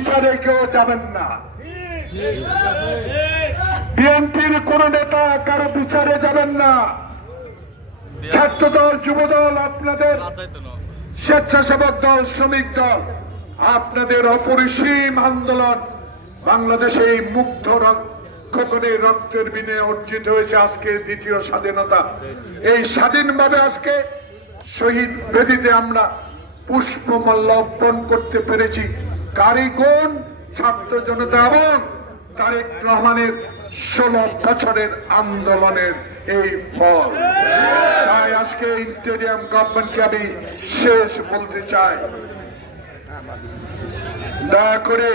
বিচারে কেউ যাবেন না। বিএনপির কোন নেতা কারো বিচারে যাবেন না। ছাত্রদল, যুবদল, আপনাদের স্বেচ্ছাসেবক দল, শ্রমিক দল, আপনাদের অপরিসীম আন্দোলন বাংলাদেশে এই মুগ্ধ খোকনের রক্তের বিনিময়ে অর্জিত হয়েছে আজকে দ্বিতীয় স্বাধীনতা। এই স্বাধীনভাবে আজকে শহীদ বেদিতে আমরা পুষ্পমাল্য অর্পণ করতে পেরেছি। কারিগণ, ছাত্র জনতা এবং তারেক রহমানের 16 বছরের আন্দোলনের এই ফল। তাই আজকে ইন্টেরিয়াম গভর্নমেন্টকে আমি শেষ বলতে চাই, দয়া করে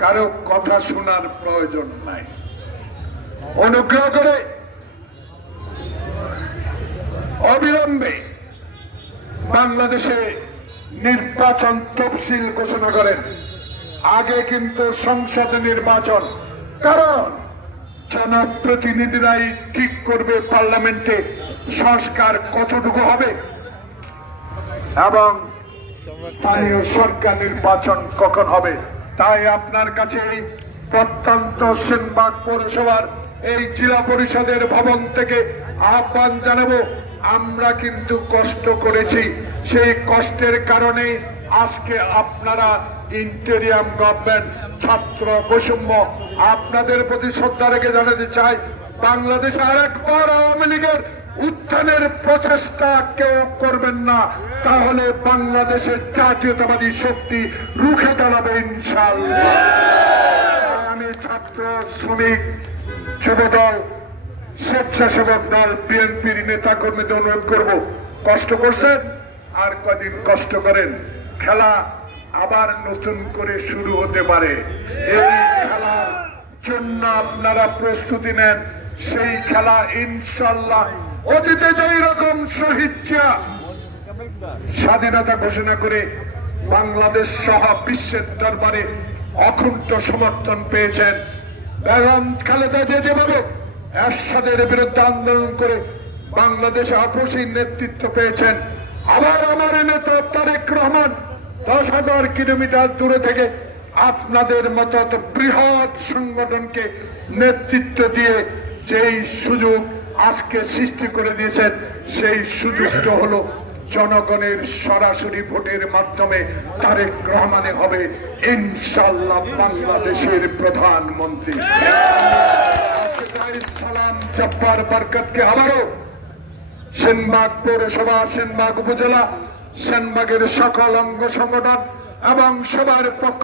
কারো কথা শোনার প্রয়োজন নাই। অনুগ্রহ করে অবিলম্বে বাংলাদেশে নির্বাচন তফসিল ঘোষণা করেন। আগে কিন্তু সংসদ নির্বাচন, কারণ জনপ্রতিনিধিরাই ঠিক করবে পার্লামেন্টে সংস্কার কতটুকু হবে এবং স্থানীয় সরকার নির্বাচন কখন হবে। তাই আপনার কাছে এই প্রত্যন্ত সেনবাগ পৌরসভার এই জেলা পরিষদের ভবন থেকে আহ্বান জানাবো, আমরা কিন্তু কষ্ট করেছি, সেই কষ্টের কারণে আজকে আপনারা ইন্টেরিয়াম গভর্নমেন্ট, ছাত্র বৈষম্য, আপনাদের প্রতি শ্রদ্ধা রেখে জানাতে চাই, বাংলাদেশে আরেকবার আওয়ামী লীগের উত্থানের প্রচেষ্টা কেউ করবেন না, তাহলে বাংলাদেশের জাতীয়তাবাদী শক্তি রুখে দাঁড়াবে ইনশাআল্লাহ। আমি ছাত্র, শ্রমিক, যুবদল, স্বেচ্ছাসেবক দল, বিএনপির নেতা কর্মীদের অনুরোধ করব, কষ্ট করছেন আর কদিন কষ্ট করেন, খেলা আবার নতুন করে শুরু হতে পারে। এই খেলার জন্য আপনারা প্রস্তুতি নেন। সেই খেলা ইনশাআল্লাহ অতীতে যেই রকম শহীদ জিয়া স্বাধীনতা ঘোষণা করে বাংলাদেশ সহ বিশ্বের দরবারে অকুণ্ঠ সমর্থন পেয়েছেন, বেগম খালেদা জিয়া যেভাবে এরশাদের বিরুদ্ধে আন্দোলন করে বাংলাদেশে আপসী নেতৃত্ব পেয়েছেন, আবার আমার নেতা তারেক রহমান 10,000 কিলোমিটার দূরে থেকে আপনাদের মতো বৃহৎ সংগঠনকে নেতৃত্ব দিয়ে যেই সুযোগ আজকে সৃষ্টি করে দিয়েছেন, সেই সুযোগটা হলো জনগণের সরাসরি ভোটের মাধ্যমে তারেক রহমানে হবে ইনশাআল্লাহ বাংলাদেশের প্রধানমন্ত্রী। সালাম জব্বার বরকতকে আবারও সেনবাগ পৌরসভা, সেনবাগ উপজেলা, সেনবাগের সকল অঙ্গ সংগঠন এবং সবার পক্ষ